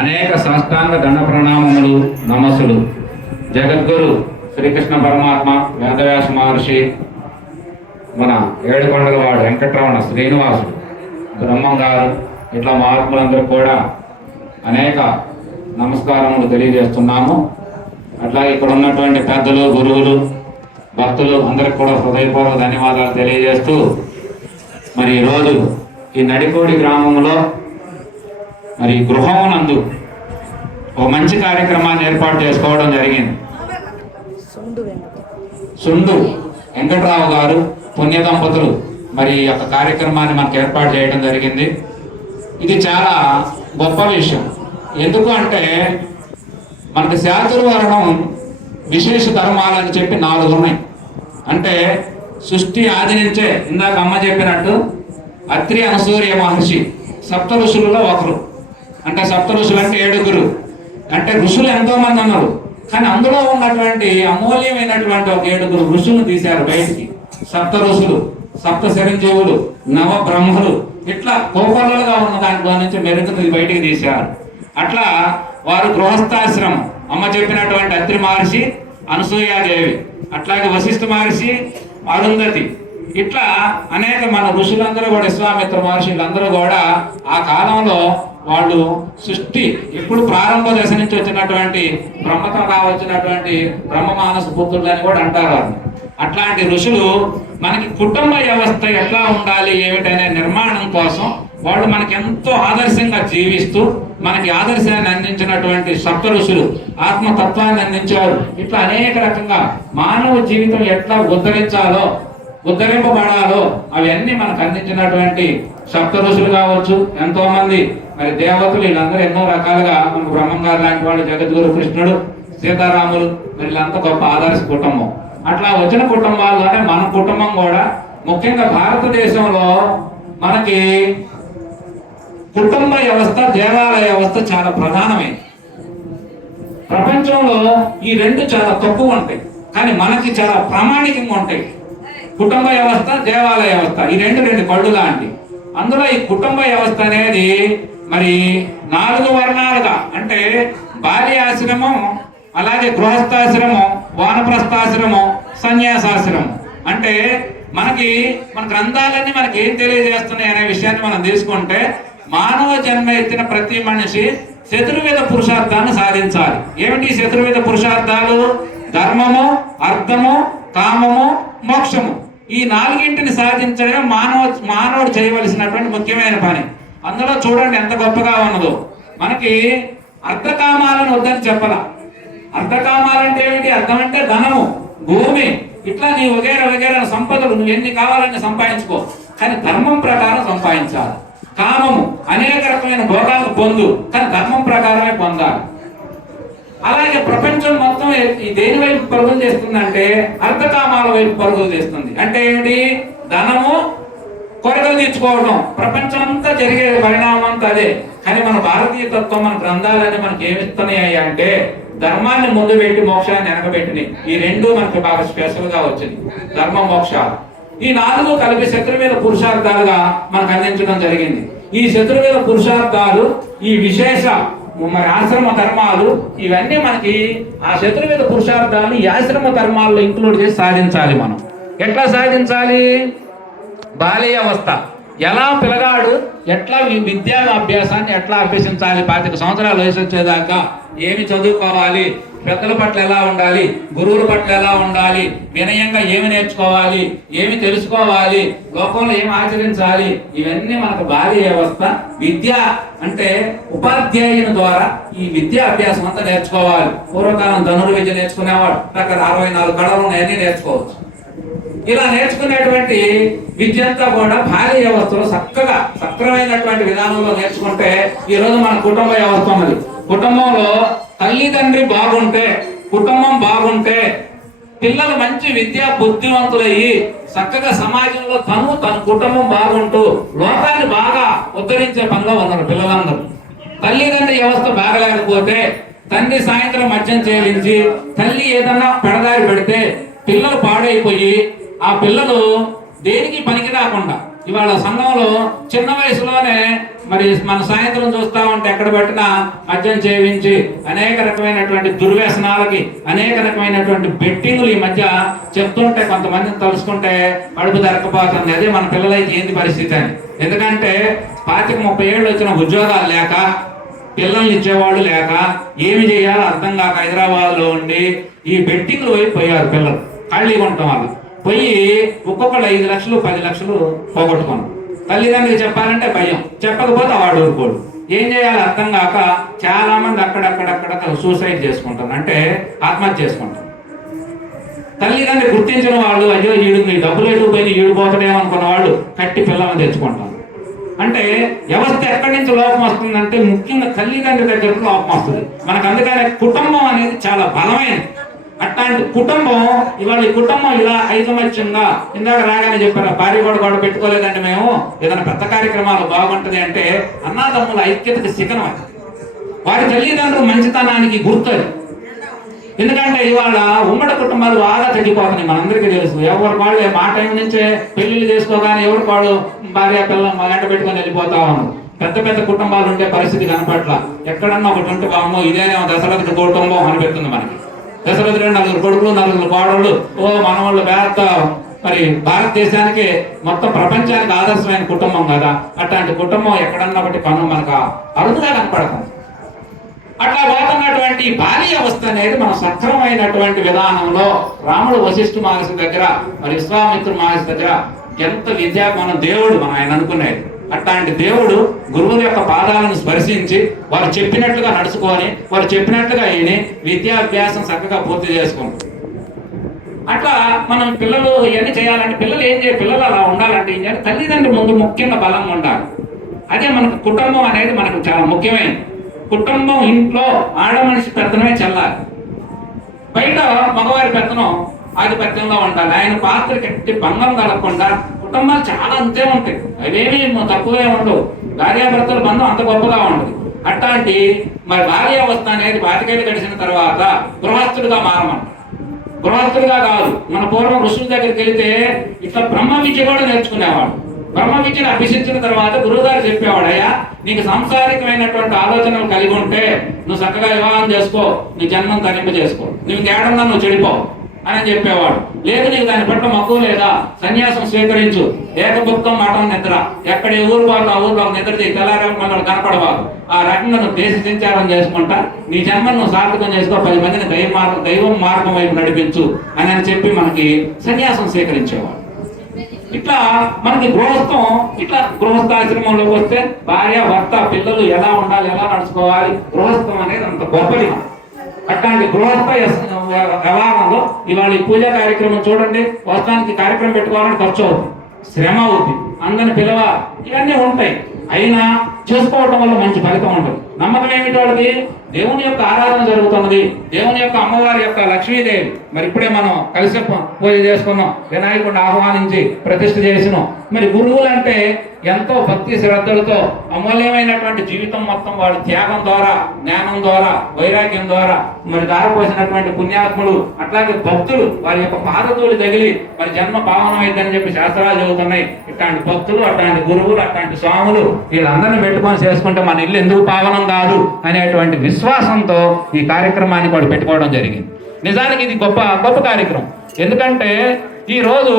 అనేక సాష్టాంగ దండ ప్రణామములు నమస్సులు. జగద్గురు శ్రీకృష్ణ పరమాత్మ వేదవ్యాస మహర్షి మన ఏడుకొండల వాడు వెంకటరమణ శ్రీనివాసుడు బ్రహ్మం గారు ఇట్లా మహాత్ములందరూ కూడా అనేక నమస్కారములు తెలియజేస్తున్నాము. అట్లాగే ఇక్కడ ఉన్నటువంటి పెద్దలు గురువులు భక్తులు అందరికి కూడా హృదయపూర్వక ధన్యవాదాలు తెలియజేస్తూ మరి ఈరోజు ఈ నడికోడి గ్రామంలో మరి గృహమునందు ఒక మంచి కార్యక్రమాన్ని ఏర్పాటు చేసుకోవడం జరిగింది. సుండు వెంకట్రావు గారు పుణ్య దంపతులు మరి ఈ యొక్క కార్యక్రమాన్ని మనకు ఏర్పాటు చేయడం జరిగింది. ఇది చాలా గొప్ప విషయం. ఎందుకు అంటే మనకి శాతుర్వరణం విశేష ధర్మాలని చెప్పి నాలుగు ఉన్నాయి. అంటే సృష్టి ఆది నుంచే ఇందాక అమ్మ చెప్పినట్టు అత్రి అనసూర్య మహర్షి సప్త ఋషులలో ఒకరు. అంటే సప్త ఋషులు అంటే ఏడుగురు. అంటే ఋషులు ఎంతో మంది అన్నారు. కానీ అందులో ఉన్నటువంటి అమూల్యమైనటువంటి ఒక ఏడుగురు ఋషులు తీశారు బయటికి. సప్త ఋషులు సప్త చిరంజీవులు నవ బ్రహ్మలు ఇట్లా కోపరులుగా ఉన్న దాంట్లో నుంచి మెరుగుతుంది బయటికి తీశారు. అట్లా వారు గృహస్థాశ్రమం అమ్మ చెప్పినటువంటి అత్రి మహర్షి అనసూయాదేవి అట్లాగే వశిష్ఠ మహర్షి అరుంధతి. ఇట్లా అనేక మన ఋషులందరూ కూడా విశ్వామిత్ర మహర్షులందరూ కూడా ఆ కాలంలో వాళ్ళు సృష్టి ఎప్పుడు ప్రారంభ దశ నుంచి వచ్చినటువంటి బ్రహ్మతో రావచ్చినటువంటి బ్రహ్మ మానస పుత్రులు అని కూడా అంటారు. అట్లాంటి ఋషులు మనకి కుటుంబ వ్యవస్థ ఎట్లా ఉండాలి ఏమిటనే నిర్మాణం కోసం వాళ్ళు మనకి ఎంతో ఆదర్శంగా జీవిస్తూ మనకి ఆదర్శాన్ని అందించినటువంటి సప్త ఋషులు ఆత్మతత్వాన్ని అందించారు ఇట్లా అనేక రకంగా మానవ జీవితం ఎట్లా ఉద్ధరించాలో ఉద్ధరింపబడాలో అవన్నీ మనకు అందించినటువంటి సప్త ఋషులు కావచ్చు ఎంతో మంది మరి దేవతలు వీళ్ళందరూ ఎన్నో రకాలుగా మనకు బ్రహ్మంగారు లాంటి వాళ్ళు జగద్గురు కృష్ణుడు సీతారాములు మరి వీళ్ళంతా గొప్ప ఆదర్శ కుటుంబం. అట్లా వచ్చిన కుటుంబాల్లోనే మన కుటుంబం కూడా ముఖ్యంగా భారతదేశంలో మనకి కుటుంబ వ్యవస్థ దేవాలయ వ్యవస్థ చాలా ప్రధానమైంది ప్రపంచంలో ఈ రెండు చాలా తక్కువ ఉంటాయి కానీ మనకి చాలా ప్రామాణికంగా ఉంటాయి. కుటుంబ వ్యవస్థ దేవాలయ వ్యవస్థ ఈ రెండు రెండు కళ్ళు లాంటి అందులో ఈ కుటుంబ వ్యవస్థ అనేది మరి నాలుగు వర్ణాలుగా అంటే బాల్యాశ్రమం అలాగే గృహస్థాశ్రమం వానప్రస్థాశ్రమం సన్యాసాశ్రమం. అంటే మనకి మన గ్రంథాలన్నీ మనకి ఏం తెలియజేస్తున్నాయి అనే విషయాన్ని మనం తీసుకుంటే మానవ జన్మ ఎత్తిన ప్రతి మనిషి శత్రువేద పురుషార్థాన్ని సాధించాలి. ఏమిటి శత్రువేద పురుషార్థాలు? ధర్మము అర్థము కామము మోక్షము. ఈ నాలుగింటిని సాధించడమే మానవ మానవుడు చేయవలసినటువంటి ముఖ్యమైన పని. అందులో చూడండి ఎంత గొప్పగా ఉన్నదో. మనకి అర్థకామాలను వద్దని చెప్పాల. అర్థకామాలంటే ఏమిటి? అర్థం అంటే ధనము భూమి. ఇట్లా నీ వగేర వగేర సంపదలు నువ్వు ఎన్ని కావాలని సంపాదించుకో. కానీ ధర్మం ప్రకారం సంపాదించాలి. కామము అనేక రకమైన భోగాలు పొందు కానీ ధర్మం ప్రకారమే పొందాలి. అలాగే ప్రపంచం మొత్తం ఈ దేని వైపు పరుగులు చేస్తుందంటే అర్థకామాల వైపు పరుగులు చేస్తుంది అంటే ఏంటి ధనము కొరకలు తీర్చుకోవడం ప్రపంచం అంతా జరిగే పరిణామం అంతా అదే. కానీ మన భారతీయ తత్వం మన గ్రంథాలన్నీ మనకి ఏమిస్తున్నాయి అంటే ధర్మాన్ని ముందు పెట్టి మోక్షాన్ని వెనకబెట్టినాయి ఈ రెండు మనకి బాగా స్పెషల్గా వచ్చింది ధర్మ మోక్షాలు ఈ నాలుగు కలిపి శత్రువేద పురుషార్థాలుగా మనకు అందించడం జరిగింది. ఈ శత్రువేద పురుషార్థాలు ఈ విశేష మరి ఆశ్రమ ధర్మాలు ఇవన్నీ మనకి ఆ శత్రువేద పురుషార్థాలు ఈ ఆశ్రమ ధర్మాల్లో ఇంక్లూడ్ చేసి సాధించాలి మనం. ఎట్లా సాధించాలి? బాల్య అవస్థ ఎలా పిల్లగాడు ఎట్లా ఈ విద్యా అభ్యాసాన్ని ఎట్లా అభ్యసించాలి? పాతిక సంవత్సరాల వయసు వచ్చేదాకా ఏమి చదువుకోవాలి? పెద్దల పట్ల ఎలా ఉండాలి? గురువుల పట్ల ఎలా ఉండాలి? వినయంగా ఏమి నేర్చుకోవాలి? ఏమి తెలుసుకోవాలి? లోకంలో ఏమి ఆచరించాలి? ఇవన్నీ మనకు బాల్య వ్యవస్థ విద్య అంటే ఉపాధ్యాయుని ద్వారా ఈ విద్యా అభ్యాసం అంతా నేర్చుకోవాలి. పూర్వకాలం ధనుర్విద్య నేర్చుకునేవాడు. అక్కడ అరవై నాలుగు కళలు ఉన్నాయని నేర్చుకోవచ్చు. ఇలా నేర్చుకునేటువంటి విద్యంతా కూడా భార్య వ్యవస్థలో చక్కగా సక్రమైనటువంటి విధానంలో నేర్చుకుంటే ఈ రోజు మన కుటుంబ వ్యవస్థ ఉన్నది. కుటుంబంలో తల్లిదండ్రి బాగుంటే కుటుంబం బాగుంటే పిల్లలు మంచి విద్యా బుద్ధివంతులయ్యి చక్కగా సమాజంలో తను తన కుటుంబం బాగుంటూ లోకాన్ని బాగా ఉద్ధరించే పనిలో ఉన్నారు పిల్లలందరూ. తల్లిదండ్రి వ్యవస్థ బాగలేకపోతే తండ్రి సాయంత్రం మద్యం చేయించి తల్లి ఏదన్నా పెడదారి పెడితే పిల్లలు పాడైపోయి ఆ పిల్లలు దేనికి పనికి రాకుండా? ఇవాళ సంఘంలో చిన్న వయసులోనే మరి మన సాయంత్రం చూస్తా ఉంటే ఎక్కడ పట్టినా మద్యం చేయించి అనేక రకమైనటువంటి దుర్వ్యసనాలకి అనేక రకమైనటువంటి బెట్టింగ్లు ఈ మధ్య చెప్తుంటే కొంతమందిని తలుసుకుంటే కడుపు దొరకపోతుంది అదే మన పిల్లలైతే ఏంది పరిస్థితి అని. ఎందుకంటే పాతిక ముప్పై ఏళ్ళు వచ్చిన ఉద్యోగాలు లేక పిల్లల్ని ఇచ్చేవాళ్ళు లేక ఏమి చేయాలో అర్థం కాక హైదరాబాద్లో ఉండి ఈ బెట్టింగ్లు వైపు పోయారు పిల్లలు. ఖాళీగా ఉంటాం వాళ్ళు పోయి ఒక్కొక్కళ్ళు ఐదు లక్షలు పది లక్షలు పోగొట్టుకున్నాం. తల్లిదండ్రులు చెప్పాలంటే భయం. చెప్పకపోతే వాడు ఊరుకోడు. ఏం చేయాలో అర్థం కాక చాలా మంది అక్కడక్కడక్కడ సూసైడ్ చేసుకుంటారు. అంటే ఆత్మహత్య చేసుకుంటారు. తల్లిదండ్రులు గుర్తించిన వాళ్ళు అయ్యో ఈడు నీ డబ్బులు ఎటు పోయి ఈడు పోతాడేమో అనుకున్న వాళ్ళు కట్టి పిల్లలను తెచ్చుకుంటారు. అంటే వ్యవస్థ ఎక్కడి నుంచి లోపం వస్తుందంటే ముఖ్యంగా తల్లిదండ్రుల దగ్గర లోపం వస్తుంది. మనకు అందుకనే కుటుంబం అనేది చాలా బలమైనది. అట్లాంటి కుటుంబం ఇవాళ ఈ కుటుంబం ఇలా ఐకమత్యంగా ఇందాక రాగానే చెప్పాను భార్య కూడా గొడవ పెట్టుకోలేదండి మేము. ఏదైనా పెద్ద కార్యక్రమాలు బాగుంటది అంటే అన్నాదమ్ముల ఐక్యతకి శిఖరం అది. వారి తల్లిదండ్రులు మంచితనానికి గుర్తు ఎందుకంటే ఇవాళ ఉమ్మడి కుటుంబాలు బాగా తగ్గిపోతున్నాయి మనందరికీ తెలుసు. ఎవరి వాళ్ళు మా టైం నుంచే పెళ్ళిళ్ళు చేసుకోగానే ఎవరి వాళ్ళు భార్య పిల్లలు మా గంట పెట్టుకొని వెళ్ళిపోతా ఉన్నారు. పెద్ద పెద్ద కుటుంబాలు ఉండే పరిస్థితి కనపట్ల ఎక్కడన్నా ఒకటి ఉంటే బామో ఇదేనేమో దశరథ కుటుంబం అనిపిస్తుంది మనకి. దశరథుడు నలుగురు కొడుకులు నలుగురు కోడళ్ళు. ఓ మనవాళ్ళు పెద్ద మరి భారతదేశానికి మొత్తం ప్రపంచానికి ఆదర్శమైన కుటుంబం కదా. అట్లాంటి కుటుంబం ఎక్కడన్నా ఒకటి పను మనకు అరుదుగా కనపడుతుంది అట్లా పోతున్నటువంటి బాల్య అవస్థ అనేది మన సక్రమైనటువంటి విధానంలో రాముడు వశిష్ఠ మహర్షి దగ్గర మరి విశ్వామిత్రు మహర్షి దగ్గర ఎంత విద్యా మన దేవుడు మనం ఆయన అనుకునేది. అట్లాంటి దేవుడు గురువుల యొక్క పాదాలను స్పర్శించి వారు చెప్పినట్లుగా నడుచుకొని వారు చెప్పినట్లుగా ఈయన విద్యాభ్యాసం చక్కగా పూర్తి చేసుకుంటారు అట్లా మనం పిల్లలు ఇవన్నీ చేయాలంటే పిల్లలు ఏం చేయాలి? పిల్లలు అలా ఉండాలంటే ఏం చేయాలి? తల్లిదండ్రులు ముందు ముఖ్యంగా బలంగా ఉండాలి. అదే మనకు కుటుంబం అనేది మనకు చాలా ముఖ్యమైనది. కుటుంబం ఇంట్లో ఆడ మనిషి పెత్తనమే చెల్లాలి. బయట మగవారి పెత్తనం ఆధిపత్యంలో ఉండాలి. ఆయన పాత్ర కట్టి భంగం కలగకుండా కుటుంబాలు చాలా అంతే ఉంటాయి. అవేమి తక్కువే ఉండవు. భార్యాభర్తల బంధం అంత గొప్పగా ఉండదు. అట్లాంటి మరి భార్యావస్థ అనేది బాతికేళ్ళు గడిచిన తర్వాత గృహస్థుడిగా మారమని గృహస్థుడిగా కాదు మన పూర్వం ఋషుల దగ్గరికి వెళితే ఇట్లా బ్రహ్మ విద్య కూడా నేర్చుకునేవాడు. బ్రహ్మ విద్యను అభ్యసించిన తర్వాత గురువుగారు చెప్పేవాడయ్యా నీకు సాంసారికమైనటువంటి ఆలోచనలు కలిగి ఉంటే నువ్వు చక్కగా వివాహం చేసుకో నీ జన్మం తరింప చేసుకో నువ్వు తేడంగా నువ్వు చెడిపోవు. అని చెప్పేవాడు. లేదు నీకు దాని పట్ల మక్కువ లేదా? సన్యాసం స్వీకరించు. ఏకభుక్తం మఠం నిద్ర. ఎక్కడ ఊరు వాళ్ళు ఆ ఊరు వాళ్ళు నిద్ర చేయి తెల్లారం మనం కనపడవాలి ఆ రకంగా నువ్వు దేశ సంచారం చేసుకుంటా. నీ జన్మను నువ్వు సార్థకం చేసుకో. పది మందిని దైవ మార్గం దైవం మార్గం వైపు నడిపించు అని అని చెప్పి మనకి సన్యాసం స్వీకరించేవాడు. ఇట్లా మనకి గృహస్థం ఇట్లా గృహస్థాశ్రమంలోకి వస్తే భార్య భర్త పిల్లలు ఎలా ఉండాలి ఎలా నడుచుకోవాలి? గృహస్థం అనేది అంత గొప్పది అట్లాంటి గృహస్థ వ్యవహారంలో ఇవాళ ఈ పూజా కార్యక్రమం చూడండి. వస్తానికి కార్యక్రమం పెట్టుకోవాలని ఖర్చు అవుతుంది. శ్రమ అవుతుంది. అందరిని పిలవ ఇవన్నీ ఉంటాయి. అయినా చేసుకోవటం వల్ల మంచి ఫలితం ఉంటుంది నమ్మకం ఏమిటి వాళ్ళకి? దేవుని యొక్క ఆరాధన జరుగుతున్నది. దేవుని యొక్క అమ్మవారి యొక్క లక్ష్మీదేవి. మరి ఇప్పుడే మనం కలిసి పూజ చేసుకున్నాం. వినాయకుడిని ఆహ్వానించి ప్రతిష్ఠ చేసినాం. మరి గురువులు అంటే ఎంతో భక్తి శ్రద్ధలతో అమూల్యమైనటువంటి జీవితం మొత్తం వాళ్ళు త్యాగం ద్వారా జ్ఞానం ద్వారా వైరాగ్యం ద్వారా మరి దారపోసినటువంటి పుణ్యాత్ములు అట్లాగే భక్తులు వారి యొక్క పాదతోలు తగిలి మరి జన్మ పావనమైందని చెప్పి శాస్త్రాలు చెబుతున్నాయి. ఇట్లాంటి భక్తులు అట్లాంటి గురువులు అట్లాంటి స్వాములు వీళ్ళందరినీ పెట్టుకొని చేసుకుంటే మన ఇల్లు ఎందుకు పావనం కాదు అనేటువంటి విశ్వాసంతో ఈ కార్యక్రమాన్ని కూడా పెట్టుకోవడం జరిగింది. నిజానికి ఇది గొప్ప గొప్ప కార్యక్రమం. ఎందుకంటే ఈరోజు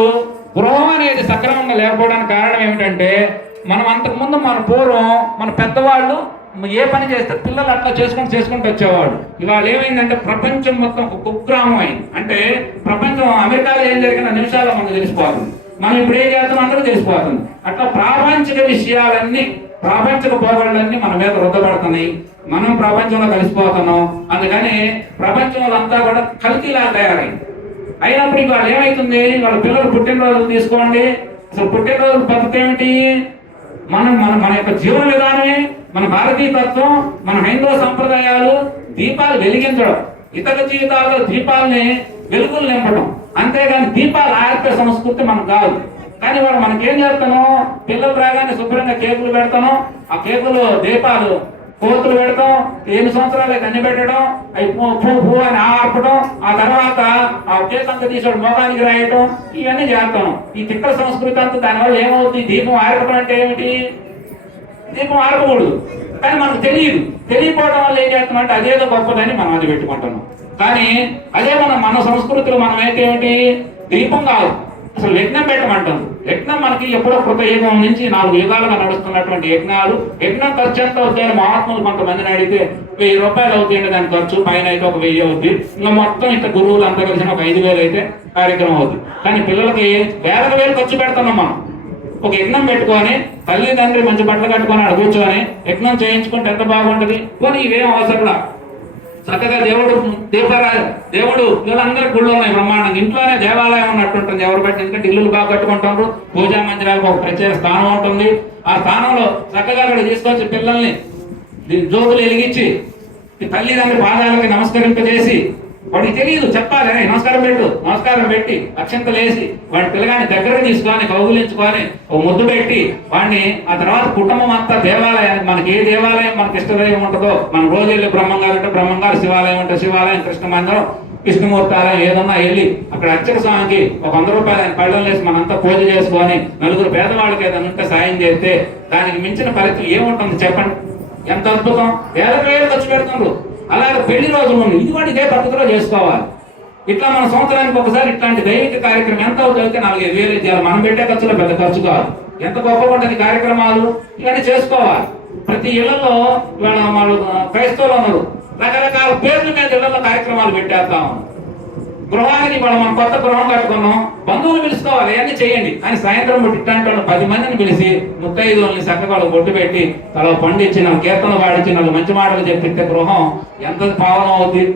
గృహం అనేది సక్రమంగా లేకపోవడానికి కారణం ఏమిటంటే మనం అంతకుముందు మన పూర్వం మన పెద్దవాళ్ళు ఏ పని చేస్తే పిల్లలు అట్లా చేసుకుంటూ చేసుకుంటూ వచ్చేవాడు ఇవాళ ఏమైందంటే ప్రపంచం మొత్తం ఒక కుగ్రామం అయింది. అంటే ప్రపంచం అమెరికాలో ఏం జరిగిన నిమిషాల్లో మనకు తెలిసిపోతుంది. మనం ఇప్పుడు ఏం చేస్తున్నాం అందరూ తెలిసిపోతుంది. అట్లా ప్రాపంచిక విషయాలన్నీ ప్రాపంచిక పోగళ్ళన్నీ మన మీద రుద్దబడుతున్నాయి. మనం ప్రపంచంలో కలిసిపోతున్నాం. అందుకని ప్రపంచంలో అంతా కూడా కల్తీలా తయారైంది. అయినప్పటికీ వాళ్ళు ఏమైతుంది? వాళ్ళ పిల్లలు పుట్టినరోజులు తీసుకోండి. అసలు పుట్టినరోజు పద్ధతి ఏమిటి మనం మన మన యొక్క జీవన విధానమే మన భారతీయ తత్వం మన హైందవ సంప్రదాయాలు దీపాలు వెలిగించడం. ఇతర జీవితాల్లో దీపాలని వెలుగులు నింపడం. అంతేగాని దీపాలు ఆర్పే సంస్కృతి మనకు కాదు. కానీ వాళ్ళు మనకేం చేస్తాను పిల్లలు రాగానే శుభ్రంగా కేకులు పెడతాను. ఆ కేకులు దీపాలు కోతులు పెడతాం ఏడు సంవత్సరాలు కన్ని పెట్టడం అవి పూ పూ అని ఆర్పడం ఆ తర్వాత ఆ కేసంత తీసాడు మోకానికి రాయటం ఇవన్నీ చేస్తాం. ఈ తిక్కల సంస్కృతి అంతా దానివల్ల ఏమవుతుంది? దీపం ఆరపడం అంటే ఏమిటి? దీపం ఆరకూడదు కానీ మనకు తెలియదు. తెలియకపోవడం వల్ల ఏం చేస్తామంటే అదేదో గొప్పదని మనం అది పెట్టుకుంటున్నాం కానీ అదే మనం మన సంస్కృతిలో మనం అయితే ఏమిటి? దీపం కాదు. అసలు యజ్ఞం పెట్టమంటుంది యజ్ఞం మనకి ఎప్పుడో కృత యుగం నుంచి నాలుగు యుగాలుగా నడుస్తున్నటువంటి యజ్ఞాలు. యజ్ఞం ఖర్చు ఎంత అవుతాయని మహాత్ములు కొంతమందిని అడిగితే వెయ్యి రూపాయలు అవుతాయండి దాని ఖర్చు పైన అయితే ఒక వెయ్యి అవుద్ది. ఇంకా మొత్తం ఇంత గురువులు అంతా కలిసిన ఒక ఐదు వేలు అయితే కార్యక్రమం అవుతుంది కానీ పిల్లలకి వేల వేలు ఖర్చు పెడుతున్నాం మనం. ఒక యజ్ఞం పెట్టుకొని తల్లి తండ్రి మంచి బట్టలు కట్టుకొని ఆడ కూర్చొని యజ్ఞం చేయించుకుంటే ఎంత బాగుంటది? కానీ ఇవేం అవసరం చక్కగా దేవుడు దీపరా దేవుడు పిల్లలందరూ గుళ్ళు ఉన్నాయి బ్రహ్మాండంగా ఇంట్లోనే దేవాలయం ఉన్నట్టు ఉంటుంది ఎవరు బట్టి ఎందుకంటే ఇల్లులు బాగా కట్టుకుంటారు. పూజా మందిరాలకు ఒక ప్రత్యేక స్థానం ఉంటుంది. ఆ స్థానంలో చక్కగా అక్కడ తీసుకొచ్చి పిల్లల్ని జోతులు జ్యోతులు వెలిగించి ఈ తల్లిదండ్రి పాదాలకి నమస్కరింపజేసి వాడికి తెలియదు చెప్పాలి. నమస్కారం పెట్టు నమస్కారం పెట్టి అక్షంతలు వేసి వాడి పిల్లగాని దగ్గర తీసుకొని కౌగులించుకొని ఓ ముద్దు పెట్టి వాడిని ఆ తర్వాత కుటుంబం అంతా దేవాలయం మనకి ఏ దేవాలయం మనకి ఇష్టదైవం ఉంటుందో మన రోజు వెళ్ళి బ్రహ్మంగారు అంటే బ్రహ్మంగారు శివాలయం అంటే శివాలయం కృష్ణ మందిరం విష్ణుమూర్తి ఆలయం ఏదన్నా వెళ్ళి అక్కడ అచ్చర స్వామికి ఒక వంద రూపాయలు ఆయన పళ్ళం వేసి మనంతా పూజ చేసుకొని నలుగురు పేదవాళ్ళకి ఏదైనా ఉంటే సాయం చేస్తే దానికి మించిన ఫలితం ఏముంటుంది చెప్పండి? ఎంత అద్భుతం. వేల వేలు ఖర్చు పెడుతున్నారు అలాగే పెళ్ళి రోజులు ఉన్నాయి ఇది కూడా పద్ధతిలో చేసుకోవాలి? ఇట్లా మన సంవత్సరానికి ఒకసారి ఇట్లాంటి దైవిక కార్యక్రమం ఎంత అవుతుంది నాలుగైదు వేలు చేయాలి మనం పెట్టే ఖర్చులో పెద్ద ఖర్చు కాదు. ఎంత గొప్ప ఉంటుంది కార్యక్రమాలు? ఇవన్నీ చేసుకోవాలి. ప్రతి ఇళ్ళలో ఇవాళ వాళ్ళు క్రైస్తవులు ఉన్నారు. రకరకాల పేర్ల మీద ఇళ్ళలో కార్యక్రమాలు పెట్టేస్తాం. గృహానికి మనం మనం కొత్త గృహం కట్టుకున్నాం. బంధువులు పిలుచుకోవాలి అవన్నీ చేయండి. అని సాయంత్రం పూట ఇట్లాంటి వాళ్ళు పది మందిని పిలిచి ముత్తైదువుల్ని చక్కగా బొట్టు పెట్టి తల పండించి నాలుగు కీర్తనలు పాడించి నాలుగు మంచి మాటలు చెప్పితే గృహం ఎంత పావనం అవుద్ది?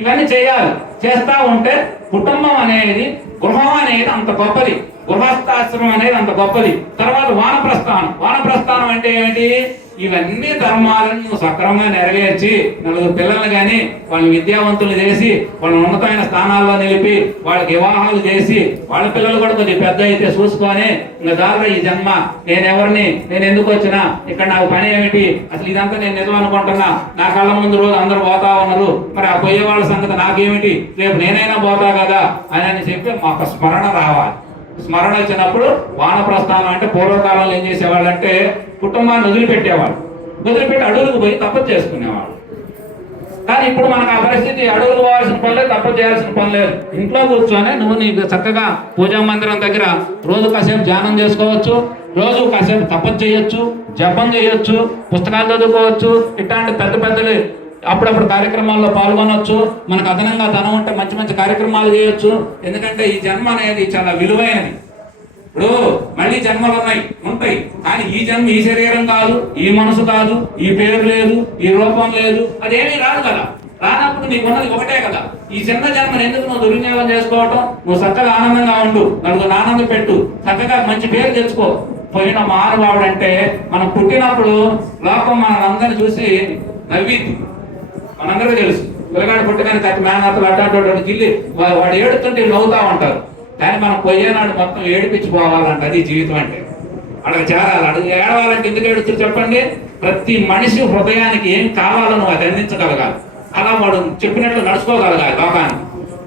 ఇవన్నీ చేయాలి. చేస్తా ఉంటే కుటుంబం అనేది గృహం అనేది అంత గొప్పది. గృహస్థాశ్రమం అనేది అంత గొప్పది. తర్వాత వానప్రస్థానం. వానప్రస్థానం అంటే ఏమిటి? ఇవన్నీ ధర్మాలను నువ్వు సక్రమంగా నెరవేర్చి నలుగురు పిల్లల్ని కానీ వాళ్ళని విద్యావంతులు చేసి వాళ్ళని ఉన్నతమైన స్థానాల్లో నిలిపి వాళ్ళకి వివాహాలు చేసి వాళ్ళ పిల్లలు కూడా కొంచెం పెద్ద అయితే చూసుకొని ఇంకా దారిలో ఈ జన్మ. నేను ఎవరిని? నేను ఎందుకు వచ్చినా? ఇక్కడ నాకు పని ఏమిటి? అసలు ఇదంతా నేను నిజం అనుకుంటున్నా. నా కళ్ళ ముందు రోజు అందరూ పోతా ఉన్నారు. మరి ఆ పోయే వాళ్ళ సంగతి నాకేమిటి? రేపు నేనైనా పోతా కదా? అని అని చెప్పి మాకు స్మరణ రావాలి. స్మరణ వచ్చినప్పుడు వానప్రస్థానం అంటే పూర్వకాలంలో ఏం చేసేవాళ్ళు అంటే కుటుంబాన్ని వదిలిపెట్టేవాళ్ళు. వదిలిపెట్టి అడవులకు పోయి తపస్సు చేసుకునేవాళ్ళు. కానీ ఇప్పుడు మనకు ఆ పరిస్థితి అడవులు పోవాల్సిన పని లేదు తప్పు చేయాల్సిన పని లేదు. ఇంట్లో కూర్చొని నువ్వు నీకు చక్కగా పూజా మందిరం దగ్గర రోజు కాసేపు ధ్యానం చేసుకోవచ్చు రోజు కాసేపు తపస్సు చేయొచ్చు జపం చేయొచ్చు పుస్తకాలు చదువుకోవచ్చు ఇట్లాంటి పెద్ద పెద్దలు అప్పుడప్పుడు కార్యక్రమాల్లో పాల్గొనవచ్చు మనకు అదనంగా ధనం ఉంటే మంచి మంచి కార్యక్రమాలు చేయొచ్చు. ఎందుకంటే ఈ జన్మ అనేది చాలా విలువైనది. ఇప్పుడు మళ్ళీ జన్మలు ఉన్నాయి ఉంటాయి. కానీ ఈ జన్మ ఈ శరీరం కాదు ఈ మనసు కాదు ఈ పేరు లేదు ఈ రూపం లేదు. అదేమీ రాదు కదా. రానప్పుడు నీకు ఉన్నది ఒకటే కదా. ఈ చిన్న జన్మను ఎందుకు నువ్వు దుర్వినియోగం చేసుకోవటం? నువ్వు చక్కగా ఆనందంగా ఉండు. నలుగురు ఆనందం పెట్టు. చక్కగా మంచి పేరు తెచ్చుకో. పోయిన మానవాడు అంటే మనం పుట్టినప్పుడు లోకం మనందరిని చూసి నవ్వింది మనందరూ తెలుసు. పిల్లగాడు పుట్టగానే కత్తి మేనత్తలు అడ్డాడు గిల్లి వాడు ఏడుతుంటే నవ్వుతా ఉంటారు. కానీ మనం పోయేనాడు మొత్తం ఏడిపించిపోవాలంట అది జీవితం అంటే. అక్కడ చేరాలి. అడుగు ఏడవాలంటే ఎందుకు ఏడుస్తారు చెప్పండి? ప్రతి మనిషి హృదయానికి ఏం కావాలో నువ్వు అది అందించగలగాలి. అలా వాడు చెప్పినట్లు నడుచుకోగలగాలి లోకానికి.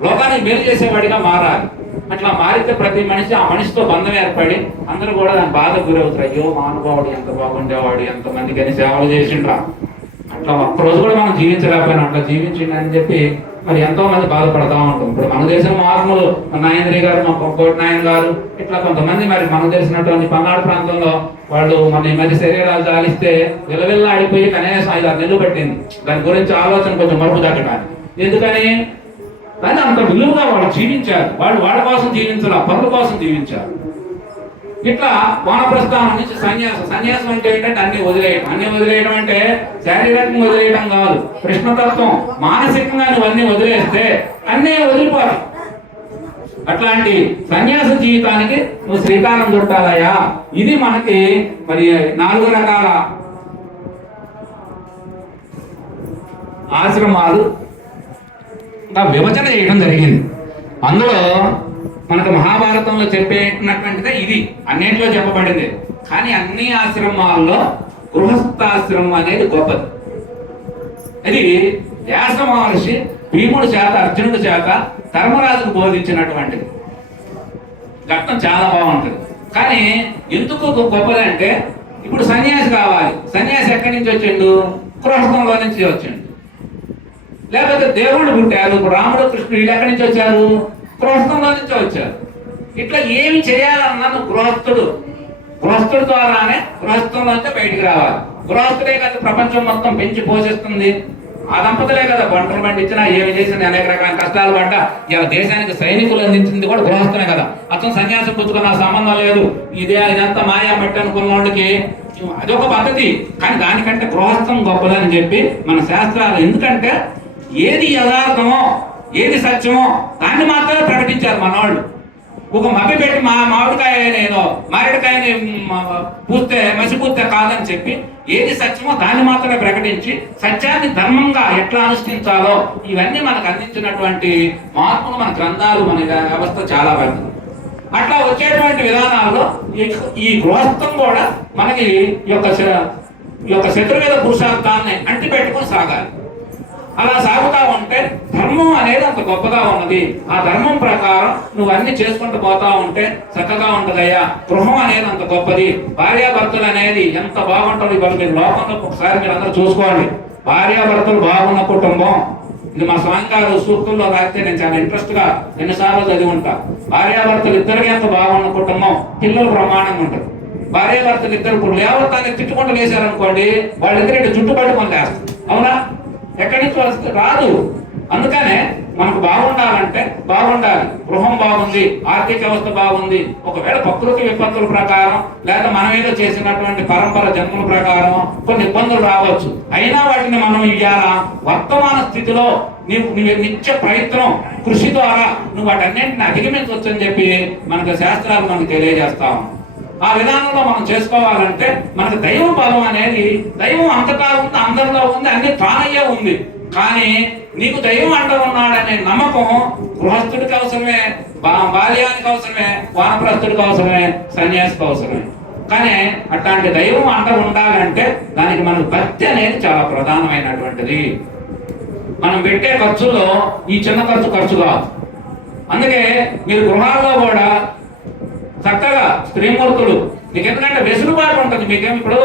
లోకానికి మేలు చేసేవాడిగా మారాలి. అట్లా మారితే ప్రతి మనిషి ఆ మనిషితో బంధం ఏర్పడి అందరూ కూడా దాని బాధ గురవుతారు. అయ్యో మానుభావుడు ఎంత బాగుండేవాడు ఎంతమందికి సేవలు చేసిండ్రా. ఒక్కరోజు కూడా మనం జీవించలేకపోయినా అట్లా జీవించండి అని చెప్పి మరి ఎంతో మంది బాధపడతా ఉంటాం. ఇప్పుడు మన దేశం మన నాయనంద్రి గారు మా కోటి నాయన గారు ఇట్లా కొంతమంది మరి మనకు తెలిసినటువంటి పల్నాడు ప్రాంతంలో వాళ్ళు మన ఈ మధ్య శరీరాలు జాలిస్తే విలవిల్ల ఆడిపోయి కనీసం ఐదు ఆరు నెలలు పట్టింది. దాని గురించి ఆలోచన కొంచెం మరుపు దక్కడానికి ఎందుకని? కానీ అంత విలువగా వాళ్ళు జీవించారు. వాళ్ళు వాళ్ళ కోసం జీవించాలి ఆ పనుల కోసం జీవించారు. ఇట్లా వానప్రస్థానం నుంచి సన్యాసం. సన్యాసం అంటే ఏంటంటే అన్ని వదిలేయడం అన్ని వదిలేయడం అంటే శారీరకంగా వదిలేయడం కాదు. కృష్ణతత్వం మానసికంగా ఇవన్నీ వదిలేస్తే అన్నీ వదిలిపోతాయి. అట్లాంటి సన్యాస జీవితానికి నువ్వు శ్రీకారం చుట్టాలయ్యా. ఇది మనకి మరి నాలుగు రకాల ఆశ్రమాలు. విభజన చేయడం జరిగింది. అందులో మనకు మహాభారతంలో చెప్పేటటువంటిదే ఇది. అన్నింటిలో చెప్పబడింది. కానీ అన్ని ఆశ్రమాల్లో గృహస్థాశ్రమం అనేది గొప్పది. ఇది వ్యాస మహర్షి భీముడి చేత అర్జునుడి చేత ధర్మరాజుకు బోధించినటువంటిది. ఘట్టం చాలా బాగుంటుంది. కానీ ఎందుకు గొప్పదంటే ఇప్పుడు సన్యాసి కావాలి. సన్యాసి ఎక్కడి నుంచి వచ్చిండు? గృహస్థంలో నుంచి వచ్చిండు. లేకపోతే దేవుడు పుట్టారు. ఇప్పుడు రాముడు కృష్ణుడు వీళ్ళు ఎక్కడి నుంచి వచ్చారు? గృహస్థంలో నుంచి వచ్చారు. ఇట్లా ఏమి చేయాలన్నా నువ్వు గృహస్థుడు. ద్వారానే ద్వారానే గృహస్థంలోంచి బయటికి రావాలి. గృహస్థుడే కదా ప్రపంచం మొత్తం పెంచి పోషిస్తుంది. ఆ దంపతులే కదా పంటలు పండించినా ఏమి చేసినా అనేక రకాల కష్టాలు పడ్డ ఇలా దేశానికి సైనికులు అందించింది కూడా గృహస్థనే కదా. అతను సన్యాసం పుచ్చుకున్న సంబంధం లేదు. ఇదే ఇదంతా మాయా మట్టి వాళ్ళకి అదొక పద్ధతి. కానీ దానికంటే గృహస్థం గొప్పదని చెప్పి మన శాస్త్రాలు. ఎందుకంటే ఏది యథార్థమో ఏది సత్యమో? దాన్ని మాత్రమే ప్రకటించారు మనవాళ్ళు ఒక మభ్య పెట్టి మా మామిడికాయ ఏదో మామిడికాయని పూస్తే మసి పూస్తే కాదని చెప్పి ఏది సత్యమో? దాన్ని మాత్రమే ప్రకటించి సత్యాన్ని ధర్మంగా ఎట్లా అనుష్ఠించాలో ఇవన్నీ మనకు అందించినటువంటి మార్పులు మన గ్రంథాలు మన వ్యవస్థ చాలా పెద్దది అట్లా వచ్చేటువంటి విధానాల్లో ఈ- ఈ గృహస్థం కూడా మనకి ఈ యొక్క ఈ యొక్క శత్రువేద పురుషార్థాన్ని అంటిపెట్టుకొని సాగాలి. అలా సాగుతా ఉంటే ధర్మం అనేది అంత గొప్పగా ఉన్నది. ఆ ధర్మం ప్రకారం నువ్వు అన్ని చేసుకుంటూ పోతా ఉంటే చక్కగా ఉంటదయ్యా. గృహం అనేది అంత గొప్పది. భార్యాభర్తలు అనేది ఎంత బాగుంటుంది ఇవాళ మీరు లోకంలో ఒకసారి మీరు అందరూ చూసుకోండి. భార్యాభర్తలు బాగున్న కుటుంబం. ఇది మా స్వామిగారు సూక్తుల్లో రాస్తే నేను చాలా ఇంట్రెస్ట్గా ఎన్నిసార్లు చదివి ఉంటా. భార్యాభర్తలు ఇద్దరికి ఎంత బాగున్న కుటుంబం పిల్లలు ప్రమాణంగా ఉంటారు భార్యాభర్తలు ఇద్దరు ఇప్పుడు లేవతాన్ని తిట్టుకుంటూ లేశారనుకోండి వాళ్ళిద్దరు ఇటు జుట్టు పట్టుకొని లేస్తారు. అవునా? ఎక్కడి నుంచి వస్తే రాదు. అందుకనే మనకు బాగుండాలంటే బాగుండాలి. గృహం బాగుంది ఆర్థిక వ్యవస్థ బాగుంది ఒకవేళ ప్రకృతి విపత్తుల ప్రకారం లేదా మనం ఏదో చేసినటువంటి పరంపర జన్మల ప్రకారం కొన్ని ఇబ్బందులు రావచ్చు. అయినా వాటిని మనం ఇవ్వాలా వర్తమాన స్థితిలో నీవు నువ్వు నిత్య ప్రయత్నం కృషి ద్వారా నువ్వు వాటన్నింటిని అధిగమించవచ్చు అని చెప్పి మనకు శాస్త్రాలు మనకు తెలియజేస్తాము ఆ విధానంలో మనం చేసుకోవాలంటే మనకు దైవ బలం అనేది దైవం అంతటా ఉంది అందరిలో ఉంది అన్ని తానయ్యే ఉంది. కానీ నీకు దైవం అంట ఉన్నాడనే నమ్మకం గృహస్థుడికి అవసరమే బా- బాల్యానికి అవసరమే వానప్రస్థుడికి అవసరమే సన్యాసికి అవసరమే. కానీ అట్లాంటి దైవం అంట ఉండాలంటే దానికి మనకు భక్తి అనేది చాలా ప్రధానమైనటువంటిది. మనం పెట్టే ఖర్చుల్లో ఈ చిన్న ఖర్చు ఖర్చు కాదు. అందుకే మీరు గృహాల్లో కూడా చక్కగా స్త్రీమూర్తులు మీకు ఎందుకంటే వెసులుబాటు ఉంటుంది మీకేమి ఇప్పుడు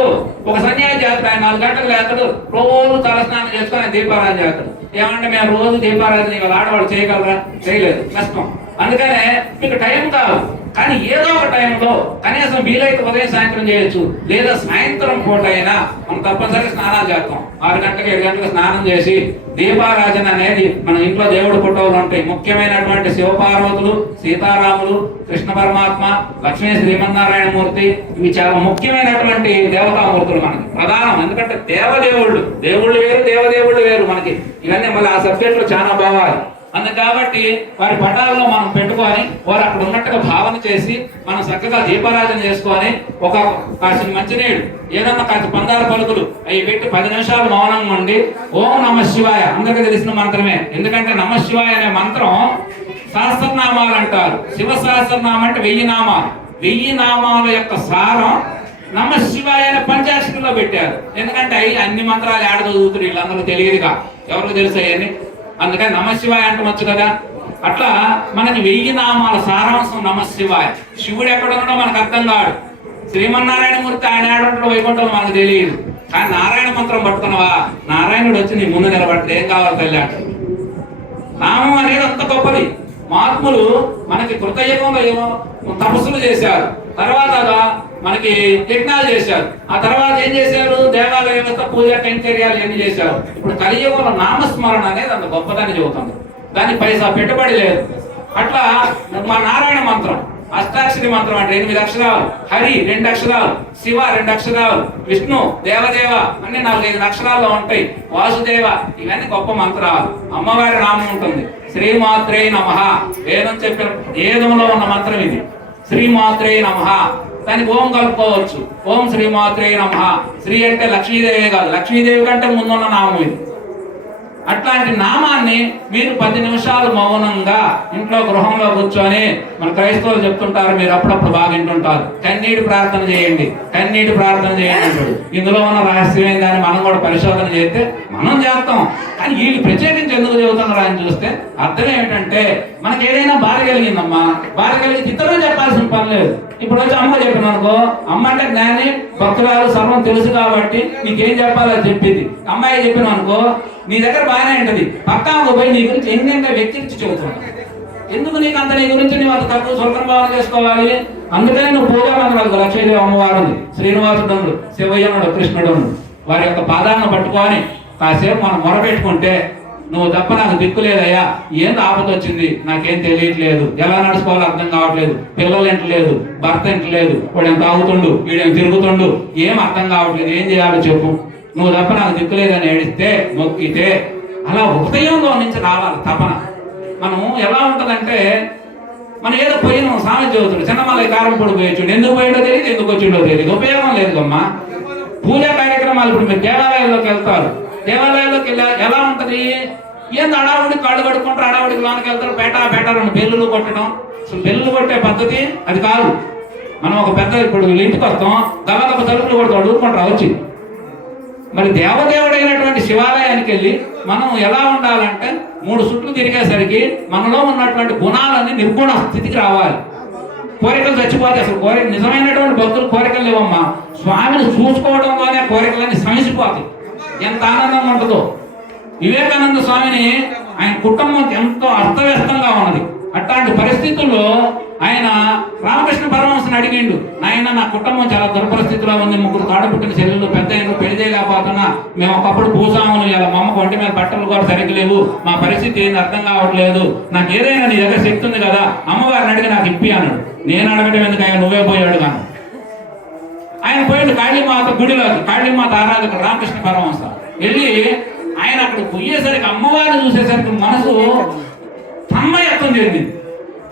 ఒక సన్యాసి చేస్తాడు ఆయన నాలుగు గంటలు లేస్తాడు. రోజు తలస్నానం చేసుకొని ఆయన దీపారాధన చేస్తాడు. ఏమంటే మేము రోజు దీపారాధన ఇవాళ ఆడవాళ్ళు చేయగలరా? చేయలేదు. కష్టం అందుకనే మీకు టైం కాదు. కానీ ఏదో ఒక టైంలో కనీసం వీలైతే ఉదయం సాయంత్రం చేయొచ్చు. లేదా సాయంత్రం పూట అయినా మనం తప్పనిసరిగా స్నానాలు చేస్తాం. ఆరు గంటలకు ఏడు గంటలకు స్నానం చేసి దీపారాజన అనేది మన ఇంట్లో దేవుడు ఫోటోలు ఉంటాయి. ముఖ్యమైనటువంటి శివపార్వతులు సీతారాములు కృష్ణ పరమాత్మ లక్ష్మీ శ్రీమన్నారాయణమూర్తి ఇవి చాలా ముఖ్యమైనటువంటి దేవతామూర్తులు మనకి. ప్రధానం. ఎందుకంటే దేవదేవుళ్ళు. దేవుళ్ళు వేరు దేవదేవుళ్ళు వేరు మనకి. ఇవన్నీ మళ్ళీ ఆ సబ్జెక్టులు చాలా బావాలి అందు కాబట్టి వారి పటాల్లో మనం పెట్టుకొని వారు అక్కడ ఉన్నట్టుగా భావన చేసి మనం చక్కగా దీపారాధన చేసుకొని ఒక కాసిన మంచినీడు ఏదన్నా కాస్త పందార పలుకులు అవి పెట్టి పది నిమిషాలు మౌనంగా ఉండి ఓం నమ శివాయ అందరికీ తెలిసిన మంత్రమే. ఎందుకంటే నమ శివాయ అనే మంత్రం సహస్రనామాలు అంటారు. శివ సహస్రనామం అంటే వెయ్యి నామాలు. వెయ్యి నామాల యొక్క సారం నమ శివాయ అనే పంచాక్షరిలో పెట్టారు. ఎందుకంటే అవి అన్ని మంత్రాలు ఆడ చదువుతున్నారు వీళ్ళందరూ తెలియదుగా. ఎవరికి తెలుసు అవన్నీ? అందుకని నమశివాయ అంటవచ్చు కదా. అట్లా మనకి వెయ్యి నామాల సారాంశం నమశివాయ శివుడు ఎక్కడ ఉన్నాడో మనకు అర్థం కాడు శ్రీమన్నారాయణమూర్తి ఆయన ఏడుంటాడో వైకుంఠం మనకు తెలియదు. కానీ నారాయణ మంత్రం పట్టుకున్నావా? నారాయణుడు వచ్చి నీ ముందు నిలబడితే ఏం కావాలి తల్లి నామం అనేది అంత గొప్పది. మహాత్ములు మనకి కృతయుగంలో ఏమో తపస్సులు చేశారు. తర్వాత మనకి యజ్ఞాలు చేశారు. ఆ తర్వాత ఏం చేశారు? దేవాలయం యొక్క పూజ కైంకర్యాలు ఎన్ని చేశారు? ఇప్పుడు కలియుగంలో నామస్మరణ అనేది అంత గొప్పదని చెబుతుంది దాని పైసా పెట్టుబడి లేదు. అట్లా మా నారాయణ మంత్రం అష్టాక్షరి మంత్రం అంటే ఎనిమిది అక్షరాలు హరి రెండు అక్షరాలు శివ రెండు అక్షరాలు విష్ణు దేవదేవ అన్ని నాలుగైదు అక్షరాల్లో ఉంటాయి. వాసుదేవ ఇవన్నీ గొప్ప మంత్రాలు. అమ్మవారి నామం ఉంటుంది. శ్రీమాత్రే నమ. వేదం చెప్పిన వేదంలో ఉన్న మంత్రం ఇది. శ్రీమాత్రే నమ. దానికి ఓం కలుపుకోవచ్చు. ఓం శ్రీ శ్రీమాత్రే నమ. శ్రీ అంటే లక్ష్మీదేవి కాదు. లక్ష్మీదేవి కంటే ముందున్న నామం ఇది. అట్లాంటి నామాన్ని మీరు పది నిమిషాలు మౌనంగా ఇంట్లో గృహంలో కూర్చొని మన క్రైస్తవులు చెప్తుంటారు మీరు అప్పుడప్పుడు బాగా వింటుంటారు. కన్నీటి ప్రార్థన చేయండి. కన్నీటి ప్రార్థన చేయండి ఇందులో ఉన్న రహస్యం ఏందని మనం కూడా పరిశోధన చేస్తే మనం చేస్తాం. కానీ వీళ్ళు ప్రత్యేకించి ఎందుకు చెబుతున్నారు అని చూస్తే అర్థం ఏమిటంటే మనకి ఏదైనా బాధ కలిగిందమ్మా. బాధ కలిగింది ఇతరులు చెప్పాల్సిన పని లేదు. ఇప్పుడు వచ్చి అమ్మ చెప్పిన అనుకో అమ్మ అంటే జ్ఞాని భక్తురాలు సర్వం తెలుసు కాబట్టి నీకేం చెప్పాలో చెప్పింది. అమ్మాయి చెప్పిన అనుకో నీ దగ్గర బాగానే ఉంటుంది. పక్కా పోయి నీ గురించి ఎన్నెంత వ్యక్తించి చెబుతున్నాను ఎందుకు నీకు అంత నీ గురించి నువ్వు అంత తక్కువ స్వర్గం భావన చేసుకోవాలి? అందుకనే నువ్వు పూజా మందిరాలు లక్ష్మీదేవి అమ్మవారు శ్రీనివాసుడు శివయ్యనుడు కృష్ణుడు వారి యొక్క పాదాలను పట్టుకొని కాసేపు మనం మొరపెట్టుకుంటే నువ్వు తప్ప నాకు దిక్కు లేదయ్యా. ఏం ఆపద వచ్చింది? నాకేం తెలియట్లేదు. ఎలా నడుచుకోవాలో అర్థం కావట్లేదు. పిల్లలు ఎంట లేదు భర్త ఎంట లేదు వాడు ఎంత తాగుతుండు వీడేం తిరుగుతుండు? ఏం అర్థం కావట్లేదు. ఏం చేయాలో చెప్పు. నువ్వు తప్ప నాకు దిక్కు లేదని ఏడిస్తే మొక్కితే అలా హృదయంలో నుంచి రావాలి తపన. మనం ఎలా ఉంటుందంటే మనం ఏదో పోయిన సామెత చదువుతుంది చిన్నమల్లయ్య కారం పొడి పోయొచ్చు. ఎందుకు పోయిండో తెలియదు ఎందుకు వచ్చిండో తెలియదు ఉపయోగం లేదు అమ్మా. పూజా కార్యక్రమాలు ఇప్పుడు మీరు దేవాలయాల్లోకి వెళ్తారు. దేవాలయాల్లోకి వెళ్ళా ఎలా ఉంటది? ఏంది అడావుడి కాళ్ళు కడుక్కుంటారు అడావుడికి లోనికి వెళ్తారు? పేట పేట రెండు బెల్లులు కొట్టడం. సో బెల్లులు కొట్టే పద్ధతి అది కాదు. మనం ఒక పెద్ద ఇప్పుడు ఇంటికి వస్తాం దళదప్ప తలుపులు కొడతాం అడుగుకుంటారు వచ్చి మరి దేవదేవుడైనటువంటి శివాలయానికి వెళ్ళి మనం ఎలా ఉండాలంటే మూడు చుట్లు తిరిగేసరికి మనలో ఉన్నటువంటి గుణాలన్నీ నిర్గుణ స్థితికి రావాలి. కోరికలు చచ్చిపోతే అసలు కోరిక నిజమైనటువంటి భక్తులు కోరికలు లేవమ్మా. స్వామిని చూసుకోవడం చూసుకోవడంలోనే కోరికలన్నీ సమసిపోతాయి ఎంత ఆనందంగా ఉంటుందో. వివేకానంద స్వామిని ఆయన కుటుంబం ఎంతో అర్థవ్యర్థంగా ఉన్నది. అట్లాంటి పరిస్థితుల్లో ఆయన రామకృష్ణ పరమహంసని అడిగిండు నాయన నా కుటుంబం చాలా దుర్పరిస్థితిలో ఉంది. ముగ్గురు తాడపుట్టిన చెల్లెళ్ళు పెద్ద అయిన పెళ్ళి చేయలేకపోతున్నా. మేము ఒకప్పుడు పూసాములు ఇలా మా అమ్మకు ఒంటి మీద బట్టలు కూడా సరిగ్గా లేవు. మా పరిస్థితి ఏంది? అర్థం కావట్లేదు. నాకు ఏదైనా నీ దగ్గర శక్తి ఉంది కదా? అమ్మవారిని అడిగి నాకు ఇప్పి అన్నాడు. నేను అడగడం ఎందుకు ఆయన నువ్వే పోయాడు కాను ఆయన పోయిండు కాళీమాత గుడిలోకి. కాళీమాత ఆరాధకుడు రామకృష్ణ పరమహంస. వెళ్ళి ఆయన అక్కడ పోయేసరికి అమ్మవారిని చూసేసరికి మనసు తన్మయత్వం చెందింది.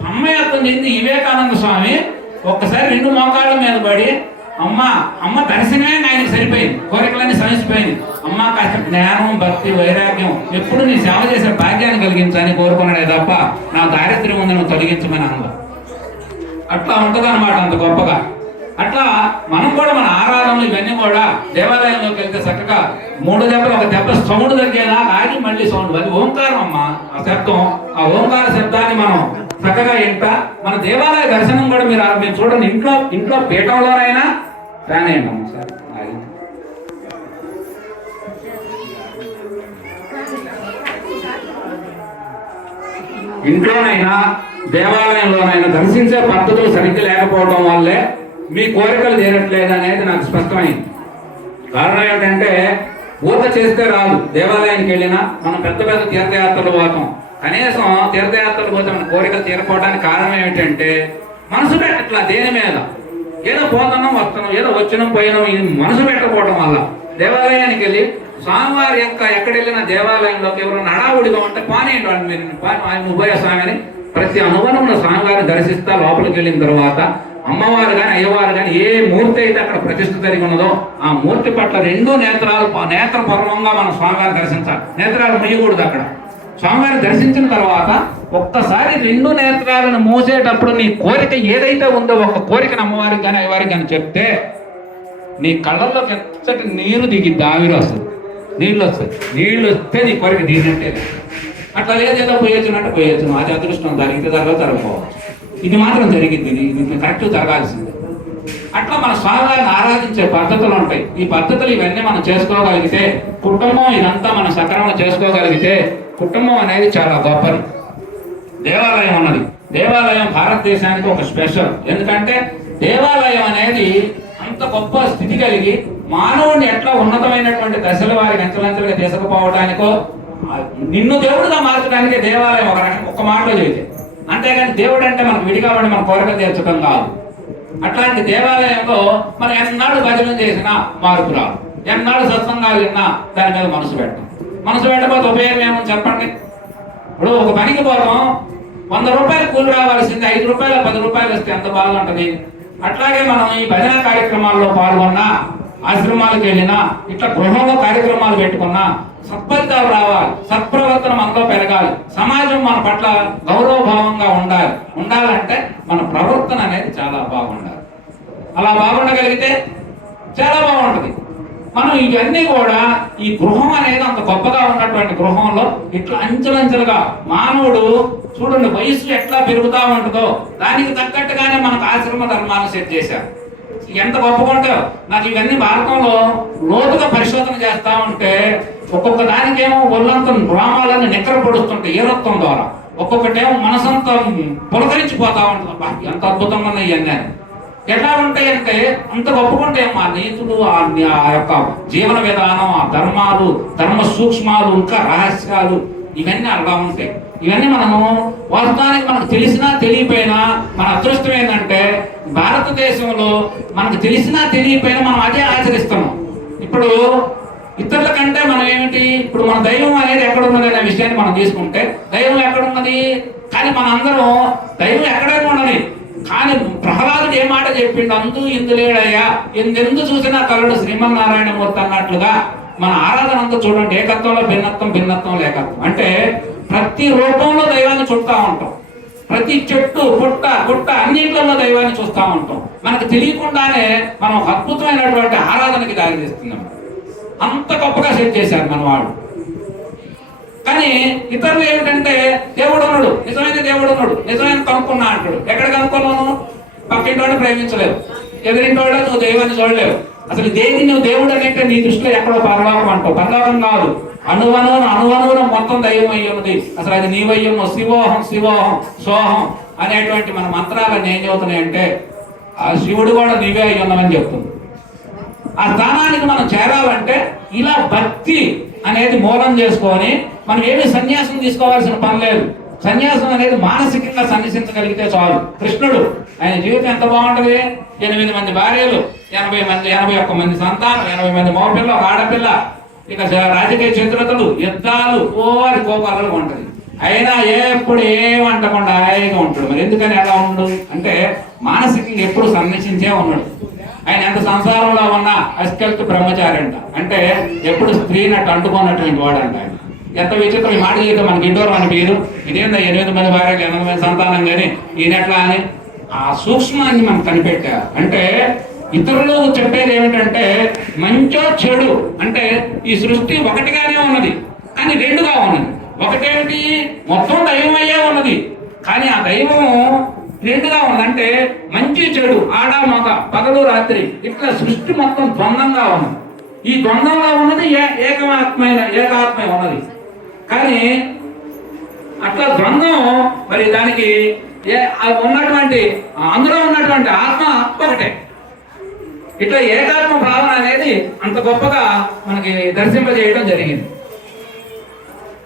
తన్మయత్వం చెంది వివేకానంద స్వామి ఒక్కసారి రెండు మోకాళ్ళ మీద పడి అమ్మ అమ్మ దర్శనమే ఆయనకి సరిపోయింది. కోరికలన్నీ సమసిపోయింది అమ్మ కాస్త జ్ఞానం భక్తి వైరాగ్యం ఎప్పుడు నీ సేవ చేసే భాగ్యాన్ని కలిగించని కోరుకున్నాడే తప్ప నా దారిద్ర్యం ఉంది నువ్వు తొలగించమని అన్నది అట్లా ఉంటది అంత గొప్పగా. అట్లా మనం కూడా మన ఆరాధనలు ఇవన్నీ కూడా దేవాలయంలోకి వెళ్తే చక్కగా మూడు దెబ్బలు ఒక దెబ్బ సౌండ్ తగ్గేలా ఆగి మళ్ళీ సౌండ్. అది ఓంకారం అమ్మ ఆ శబ్దం. ఆ ఓంకార శబ్దాన్ని మనం చక్కగా ఇంట మన దేవాలయ దర్శనం కూడా మీరు మీరు చూడండి ఇంట్లో ఇంట్లో పీఠంలోనైనా ఫ్యాన్ అయ్యండి అమ్మ సార్. ఇంట్లోనైనా దేవాలయంలోనైనా దర్శించే పద్ధతులు సరిగ్గా లేకపోవడం వల్లే మీ కోరికలు తీరట్లేదు అనేది నాకు స్పష్టమైంది. కారణం ఏంటంటే ఊత చేస్తే రాదు. దేవాలయానికి వెళ్ళినా మనం పెద్ద పెద్ద తీర్థయాత్రలు పోతాం. కనీసం తీర్థయాత్రలు పోతే మన కోరికలు తీరపోవడానికి కారణం ఏమిటంటే మనసు పెట్టట్లా దేని మీద? ఏదో పోతున్నాం వస్తున్నాం ఏదో వచ్చినాం పోయినాం మనసు పెట్టకపోవడం వల్ల. దేవాలయానికి వెళ్ళి స్వామివారి యొక్క ఎక్కడ వెళ్ళిన దేవాలయంలోకి ఎవరైనా హడావుడిగా ఉంటే పానేయండి వాడిని మీరు. పాని ఆయన స్వామిని ప్రతి అనుగుణంలో స్వామివారిని దర్శిస్తా లోపలికి వెళ్ళిన తర్వాత అమ్మవారు కానీ అయ్యవారు కానీ ఏ మూర్తి అయితే అక్కడ ప్రతిష్ఠ జరిగి ఉన్నదో ఆ మూర్తి పట్ల రెండు నేత్రాలు నేత్ర పూర్వంగా మనం స్వామివారిని దర్శించాలి. నేత్రాలు ముయ్యకూడదు అక్కడ. స్వామివారిని దర్శించిన తర్వాత ఒక్కసారి రెండు నేత్రాలను మూసేటప్పుడు నీ కోరిక ఏదైతే ఉందో ఒక కోరికను అమ్మవారికి కానీ అయ్యవారికి కానీ చెప్తే నీ కళ్ళల్లో ఎంతటి నీరు దిగిద్ది ఆవిరి వస్తుంది. నీళ్ళు వస్తుంది నీళ్ళు వస్తే నీ కోరిక తీరినట్టే అట్లా లేదేదో పోయొచ్చినట్టు పోయొచ్చు అది అదృష్టం. దానికి తర్వాత తరగపోవచ్చు ఇది మాత్రం జరిగింది. ఇది కరెక్ట్ జరగాల్సింది. అట్లా మన స్వామివారిని ఆరాధించే పద్ధతులు ఉంటాయి. ఈ పద్ధతులు ఇవన్నీ మనం చేసుకోగలిగితే కుటుంబం ఇదంతా మనం సక్రమంగా చేసుకోగలిగితే కుటుంబం అనేది చాలా గొప్పది. దేవాలయం ఉన్నది. దేవాలయం భారతదేశానికి ఒక స్పెషల్. ఎందుకంటే దేవాలయం అనేది అంత గొప్ప స్థితి కలిగి మానవుడిని ఎట్లా ఉన్నతమైనటువంటి దశల వారికి అంచెలంచెలుగా తీసుకుపోవడానికో నిన్ను దేవుడిగా మార్చడానికి దేవాలయం ఒక రకం ఒక మాటలో చేసి అంతేగాని దేవుడు అంటే మనకు విడిగా పడి మన కోరిక తీర్చడం కాదు. అట్లాంటి దేవాలయంలో మనం ఎన్నాడు భజన చేసినా మార్పు రాదు. ఎన్నాడు సత్సంగాలు విన్నా దాని మీద మనసు పెట్టం. మనసు పెట్టకపోతే ఉపయోగం ఏమని చెప్పండి? ఇప్పుడు ఒక పనికి పోవడం వంద రూపాయలు కూలి రావాల్సింది ఐదు రూపాయలు పది రూపాయలు వస్తే ఎంత బాగుంటుంది? అట్లాగే మనం ఈ భజన కార్యక్రమాల్లో పాల్గొన్నా ఆశ్రమాలకు వెళ్ళినా ఇట్లా గృహంలో కార్యక్రమాలు పెట్టుకున్నా సత్ఫలితాలు రావాలి. సత్ప్రవర్తన మనలో పెరగాలి. సమాజం మన పట్ల గౌరవభావంగా ఉండాలి. ఉండాలంటే మన ప్రవర్తన అనేది చాలా బాగుండాలి. అలా బాగుండగలిగితే చాలా బాగుంటుంది. మనం ఇవన్నీ కూడా ఈ గృహం అనేది అంత గొప్పగా ఉన్నటువంటి గృహంలో ఇట్లా అంచెలంచెలుగా మానవుడు చూడండి వయసు ఎట్లా పెరుగుతా ఉంటుందో దానికి తగ్గట్టుగానే మనకు ఆశ్రమ ధర్మాలు సెట్ చేశారు. ఎంత గొప్పగా ఉంటాయో. నాకు ఇవన్నీ భారతంలో లోతుగా పరిశోధన చేస్తూ ఉంటే ఒక్కొక్క దానికేమో ఒళ్ళంతా గ్రామాలన్నీ నిక్కరపడుస్తుంటాయి ఈరత్వం ద్వారా? ఒక్కొక్కటేమో మనసంతా పులకరించిపోతా ఉంటుంది. అబ్బా, ఎంత అద్భుతంగా ఉన్నాయి ఇవన్నీ. ఎట్లా ఉంటాయి అంటే అంత గొప్పగా ఉంటాయి మా నీతులు ఆ ఆ యొక్క జీవన విధానం ఆ ధర్మాలు ధర్మ సూక్ష్మాలు ఇంకా రహస్యాలు ఇవన్నీ అలా ఉంటాయి. ఇవన్నీ మనము వాస్తవానికి మనకు తెలిసినా తెలియపోయినా మన అదృష్టం ఏంటంటే భారతదేశంలో మనకు తెలిసినా తెలియపోయినా మనం అదే ఆచరిస్తున్నాం. ఇప్పుడు ఇతరుల కంటే మనం ఏమిటి? ఇప్పుడు మన దైవం అనేది ఎక్కడ ఉన్నది అనే విషయాన్ని మనం తీసుకుంటే దైవం ఎక్కడ ఉన్నది కానీ మనందరం దైవం ఎక్కడైనా ఉన్నది. కానీ ప్రహ్లాదుడు ఏ మాట చెప్పిండు? అందు ఇందులేడయ్యా ఎందెందు చూసినా కలడు శ్రీమన్నారాయణ మూర్తి అన్నట్లుగా మన ఆరాధన అంతా చూడండి. ఏకత్వంలో భిన్నత్వం భిన్నత్వం లేకత్వం. అంటే ప్రతి రూపంలో దైవాన్ని చుట్టా ఉంటాం. ప్రతి చెట్టు పుట్ట గుట్ట అన్నింటిలో దైవాన్ని చూస్తూ ఉంటాం. మనకు తెలియకుండానే మనం అద్భుతమైనటువంటి ఆరాధనకి దారి తీస్తున్నాం. అంత గొప్పగా సెట్ చేశారు మన వాళ్ళు. కానీ ఇతరులు ఏమిటంటే దేవుడు ఉన్నాడు నిజమైన దేవుడు ఉన్నాడు నిజమైన కనుక్కున్నా అంటాడు. ఎక్కడ కనుక్కున్నాను పక్కింటోడు ప్రేమించలేవు. ఎదురింటోడు నువ్వు దైవాన్ని చూడలేవు. అసలు దేని నువ్వు దేవుడు అంటే నీ దృష్టిలో ఎక్కడో పరలోకం అంటావు. పరలోకం కాదు. అణువనువున అణువనువున మొత్తం దైవం అయ్యి ఉన్నది అసలు అది నీవయ్యము శివోహం శివోహం సోహం అనేటువంటి మన మంత్రాలను ఏం చెబుతున్నాయంటే ఆ శివుడు కూడా నీవే అయ్యి ఉన్నావని చెప్తుంది. ఆ స్థానానికి మనం చేరాలంటే ఇలా భక్తి అనేది మూలం చేసుకొని మనం ఏమి సన్యాసం తీసుకోవాల్సిన పని లేదు. సన్యాసం అనేది మానసికంగా సన్యసించగలిగితే చాలు. కృష్ణుడు ఆయన జీవితం ఎంత బాగుంటది? ఎనిమిది మంది భార్యలు ఎనభై మంది ఎనభై ఒక్క మంది సంతానం ఎనభై మంది మగపిల్ల ఆడపిల్ల ఇక రాజకీయ చతురతలు యుద్ధాలు ఓవారి కోపాలు ఉంటది. అయినా ఎప్పుడు ఏమంటకుండా హాయిగా ఉంటాడు. మరి ఎందుకని ఎలా ఉండు? అంటే మానసికంగా ఎప్పుడు సన్నిసించే ఉన్నాడు ఆయన ఎంత సంసారంలో ఉన్నా అస్కెల్త్ బ్రహ్మచారి అంట. అంటే ఎప్పుడు స్త్రీని అట్టు అంటుకున్నటువంటి వాడంట ఆయన. ఎంత విచిత్రం ఈ మాట చేస్తే మనకి ఇండోర్ పేరు ఇదేందా ఎనిమిది మంది భార్య ఎనిమిది మంది సంతానం కానీ ఈయనెట్లా అని ఆ సూక్ష్మాన్ని మనం కనిపెట్టారు అంటే ఇతరులు చెప్పేది ఏమిటంటే మంచో చెడు అంటే ఈ సృష్టి ఒకటిగానే ఉన్నది కానీ రెండుగా ఉన్నది. ఒకటేమిటి? మొత్తం దైవం అయ్యే ఉన్నది. కానీ ఆ దైవం రెండుగా ఉందంటే మంచి చెడు ఆడ మగ పగలు రాత్రి ఇట్లా సృష్టి మొత్తం ద్వంద్వంగా ఉంది ఈ ద్వంద్వంగా ఉన్నది ఏ- ఏకమాత్మైన ఏకాత్మ ఉన్నది. కానీ అట్లా ద్వంద్వం మరి దానికి ఏ ఉన్నటువంటి అందులో ఉన్నటువంటి ఆత్మ ఒకటే ఇట్లా ఏకాత్మ భావన అనేది అంత గొప్పగా మనకి దర్శింపజేయడం జరిగింది.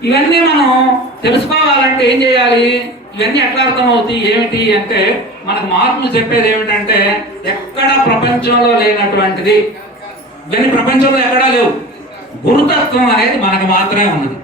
ఇవన్నీ మనం తెలుసుకోవాలంటే ఏం చేయాలి? ఇవన్నీ ఎట్లా అర్థమవుతాయి? ఏమిటి అంటే మనకు మహాత్ములు చెప్పేది ఏమిటంటే ఎక్కడ ప్రపంచంలో లేనటువంటిది. ఇవన్నీ ప్రపంచంలో ఎక్కడా లేవు. గురుతత్వం అనేది మనకు మాత్రమే ఉన్నది.